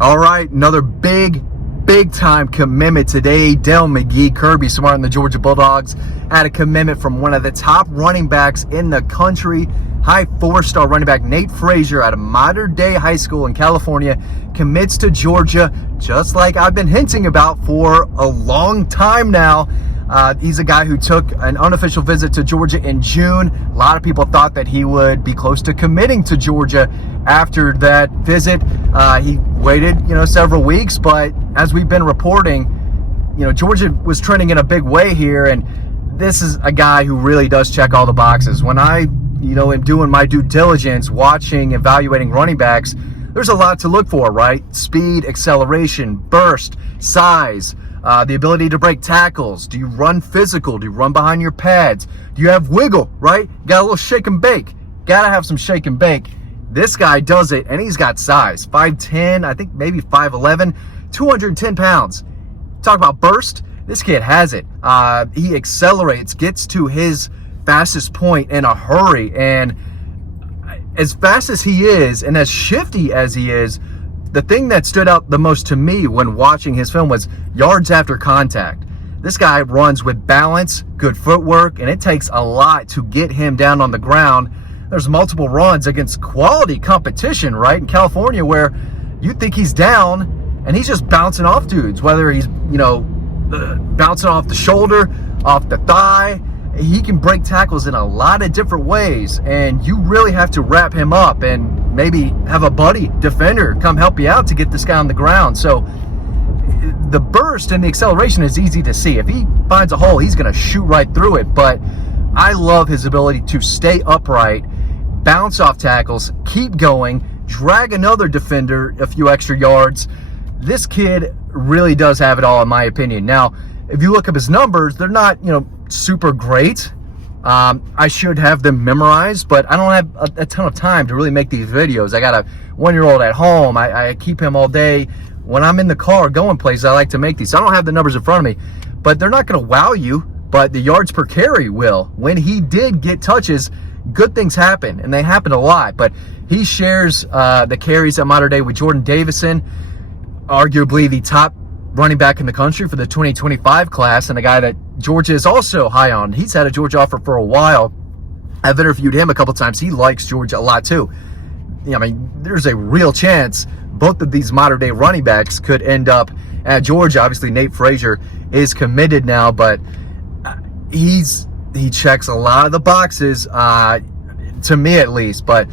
All right, another big time commitment today. Dale McGee, Kirby Smart, and the Georgia Bulldogs had a commitment from one of the top running backs in the country. High 4-star running back Nate Frazier out of Modern Day High School in California commits to Georgia, just like I've been hinting about for a long time now. He's a guy who took an unofficial visit to Georgia in June. A lot of people thought that he would be close to committing to Georgia after that visit. He waited, several weeks, but as we've been reporting, Georgia was trending in a big way here, and this is a guy who really does check all the boxes. When I, am doing my due diligence, watching, evaluating running backs, there's a lot to look for, right? Speed, acceleration, burst, size, the ability to break tackles. Do you run physical? Do you run behind your pads? Do you have wiggle, right? Got a little shake and bake. Got to have some shake and bake. This guy does it, and he's got size. 5'10", I think maybe 5'11", 210 pounds. Talk about burst. This kid has it. He accelerates, gets to his fastest point in a hurry, and as fast as he is and as shifty as he is, the thing that stood out the most to me when watching his film was yards after contact. This guy runs with balance, good footwork, and it takes a lot to get him down on the ground. There's multiple runs against quality competition, right, in California, where you think he's down and he's just bouncing off dudes, whether he's, bouncing off the shoulder, off the thigh. He can break tackles in a lot of different ways, and you really have to wrap him up and maybe have a buddy defender come help you out to get this guy on the ground. So the burst and the acceleration is easy to see. If he finds a hole, he's going to shoot right through it. But I love his ability to stay upright, bounce off tackles, keep going, drag another defender a few extra yards. This kid really does have it all, in my opinion. Now, if you look up his numbers, they're not, super great. I should have them memorized, but I don't have a ton of time to really make these videos. I got a 1-year-old at home. I keep him all day. When I'm in the car going places, I like to make these. So I don't have the numbers in front of me, but they're not going to wow you, but the yards per carry will. When he did get touches, good things happen, and they happen a lot. But he shares the carries at Modern Day with Jordan Davison, arguably the top running back in the country for the 2025 class, and a guy that Georgia is also high on. He's had a Georgia offer for a while. I've interviewed him a couple times. He likes Georgia a lot too. There's a real chance both of these modern day running backs could end up at Georgia. Obviously, Nate Frazier is committed now, but he checks a lot of the boxes, to me at least. But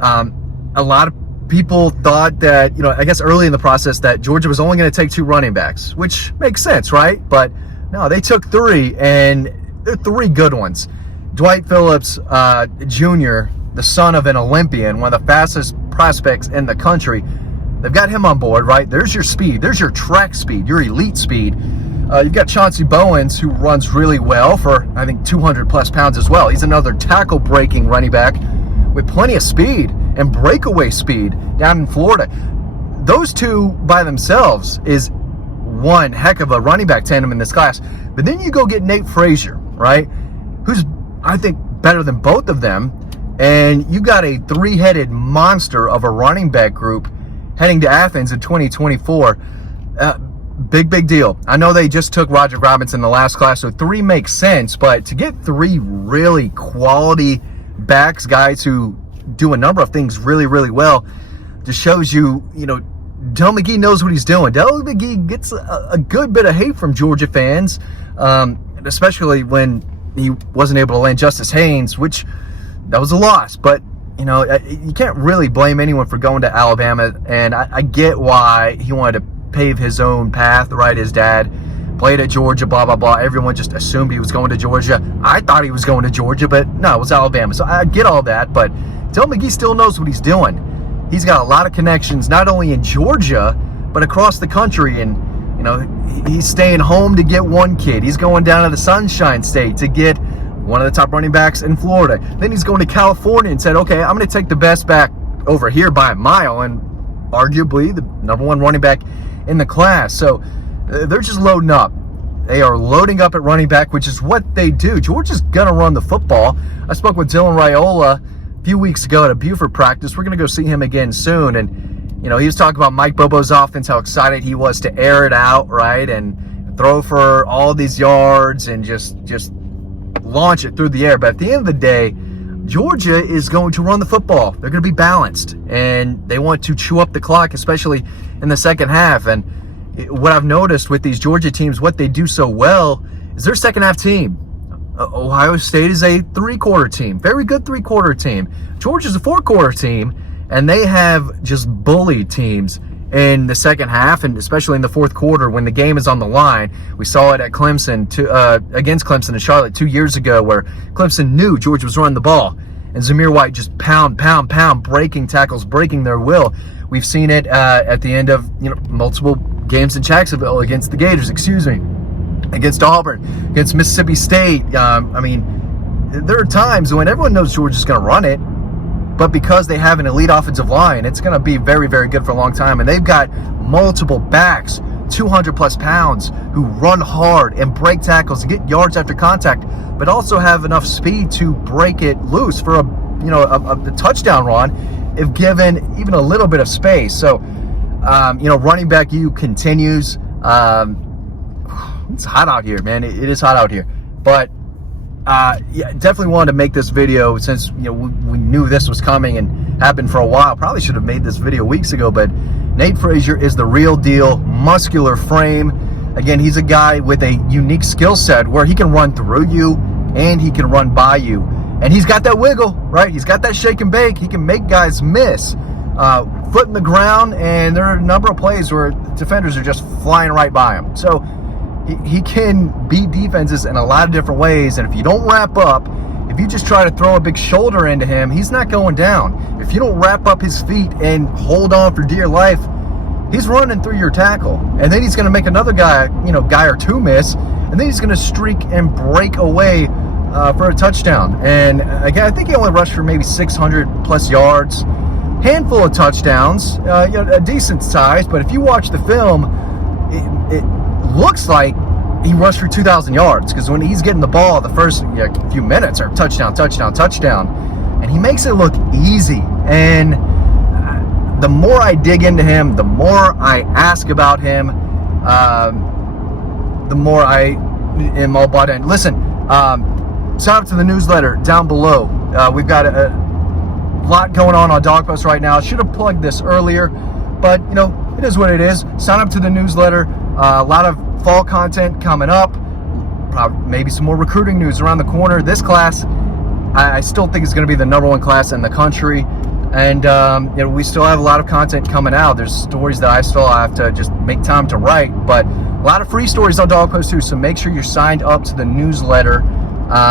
a lot of people thought that, I guess early in the process, that Georgia was only going to take 2 running backs, which makes sense, right? But no, they took 3, and they're 3 good ones. Dwight Phillips Jr., the son of an Olympian, one of the fastest prospects in the country. They've got him on board, right? There's your speed. There's your track speed, your elite speed. You've got Chauncey Bowens, who runs really well for, I think, 200-plus pounds as well. He's another tackle-breaking running back with plenty of speed and breakaway speed down in Florida. Those 2 by themselves is one heck of a running back tandem in this class. But then you go get Nate Frazier, right, who's, I think, better than both of them, and you got a 3-headed monster of a running back group heading to Athens in 2024. Big deal. I know they just took Roger Robinson in the last class, so 3 makes sense, but to get 3 really quality backs, guys who do a number of things really well, just shows you, Dale McGee knows what he's doing. Dale McGee gets a good bit of hate from Georgia fans, especially when he wasn't able to land Justice Haynes, which that was a loss. But, you can't really blame anyone for going to Alabama, and I get why he wanted to pave his own path, right? His dad played at Georgia, blah, blah, blah. Everyone just assumed he was going to Georgia. I thought he was going to Georgia, but no, it was Alabama. So I get all that, but Dale McGee still knows what he's doing. He's got a lot of connections, not only in Georgia, but across the country. And, he's staying home to get one kid. He's going down to the Sunshine State to get one of the top running backs in Florida. Then he's going to California and said, okay, I'm going to take the best back over here by a mile, and arguably the #1 running back in the class. So they're just loading up. They are loading up at running back, which is what they do. Georgia's going to run the football. I spoke with Dylan Raiola a few weeks ago at a Buford practice. We're going to go see him again soon, and you know, he was talking about Mike Bobo's offense, how excited he was to air it out, right, and throw for all these yards and just launch it through the air. But at the end of the day, Georgia is going to run the football. They're going to be balanced, and they want to chew up the clock, especially in the second half. And what I've noticed with these Georgia teams, what they do so well is their second half team. Ohio State is a three-quarter team, very good three-quarter team. Georgia's a four-quarter team, and they have just bullied teams in the second half, and especially in the fourth quarter when the game is on the line. We saw it at Clemson against Clemson in Charlotte 2 years ago, where Clemson knew Georgia was running the ball, and Zamir White just pound, breaking tackles, breaking their will. We've seen it at the end of multiple games in Jacksonville against the Gators, against Auburn, against Mississippi State. I mean, there are times when everyone knows Georgia's going to run it, but because they have an elite offensive line, it's going to be very, very good for a long time. And they've got multiple backs, 200-plus pounds, who run hard and break tackles, get yards after contact, but also have enough speed to break it loose for a touchdown run if given even a little bit of space. So, running back U continues. It's hot out here, man. It is hot out here. But yeah, definitely wanted to make this video since we knew this was coming and happened for a while. Probably should have made this video weeks ago, but Nate Frazier is the real deal. Muscular frame. Again, he's a guy with a unique skill set where he can run through you and he can run by you. And he's got that wiggle, right? He's got that shake and bake. He can make guys miss. Foot in the ground, and there are a number of plays where defenders are just flying right by him. So he can beat defenses in a lot of different ways, and if you don't wrap up, if you just try to throw a big shoulder into him, he's not going down. If you don't wrap up his feet and hold on for dear life, he's running through your tackle, and then he's going to make another guy or two miss, and then he's going to streak and break away for a touchdown. And again, I think he only rushed for maybe 600-plus yards, handful of touchdowns, a decent size, but if you watch the film, it looks like he rushed for 2,000 yards, because when he's getting the ball, the first few minutes are touchdown, and he makes it look easy. And the more I dig into him, the more I ask about him, the more I am all bought in. Listen, sign up to the newsletter down below. We've got a lot going on Dawg Post right now. I should have plugged this earlier, but it is what it is. Sign up to the newsletter. A lot of fall content coming up. Probably maybe some more recruiting news around the corner. This class, I still think is going to be the #1 class in the country, and we still have a lot of content coming out. There's stories that I still have to just make time to write, but a lot of free stories on Dawg Post too. So make sure you're signed up to the newsletter,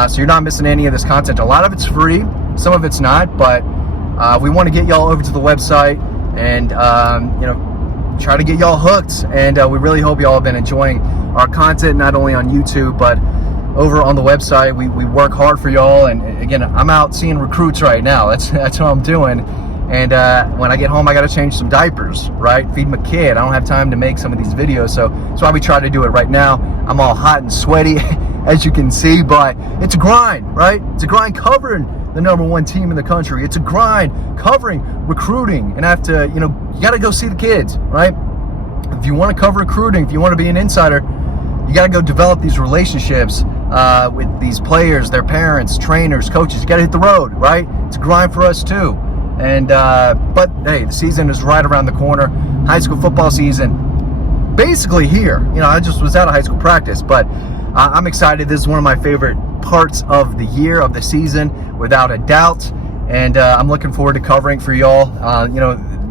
so you're not missing any of this content. A lot of it's free, some of it's not, but we want to get y'all over to the website and try to get y'all hooked. And we really hope y'all have been enjoying our content, not only on YouTube but over on the website. We work hard for y'all, and again, I'm out seeing recruits right now. That's what I'm doing. And when I get home, I got to change some diapers, right? Feed my kid. I don't have time to make some of these videos, so that's why we try to do it right now. I'm all hot and sweaty, as you can see, but it's a grind, right? It's a grind covering the #1 team in the country. It's a grind covering recruiting, and I have to, you got to go see the kids, right? If you want to cover recruiting, if you want to be an insider, you got to go develop these relationships with these players, their parents, trainers, coaches. You got to hit the road, right? It's a grind for us too. And but hey, the season is right around the corner. High school football season basically here. I just was out of high school practice, but I'm excited. This is one of my favorite parts of the year, of the season, without a doubt. And I'm looking forward to covering for y'all.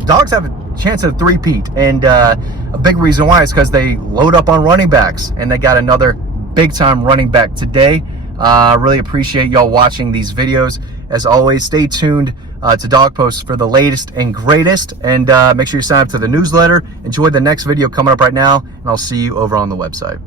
Dogs have a chance of three-peat, and a big reason why is because they load up on running backs, and they got another big-time running back today. Really appreciate y'all watching these videos. As always, stay tuned to Dawg Post for the latest and greatest, and make sure you sign up to the newsletter. Enjoy the next video coming up right now, and I'll see you over on the website.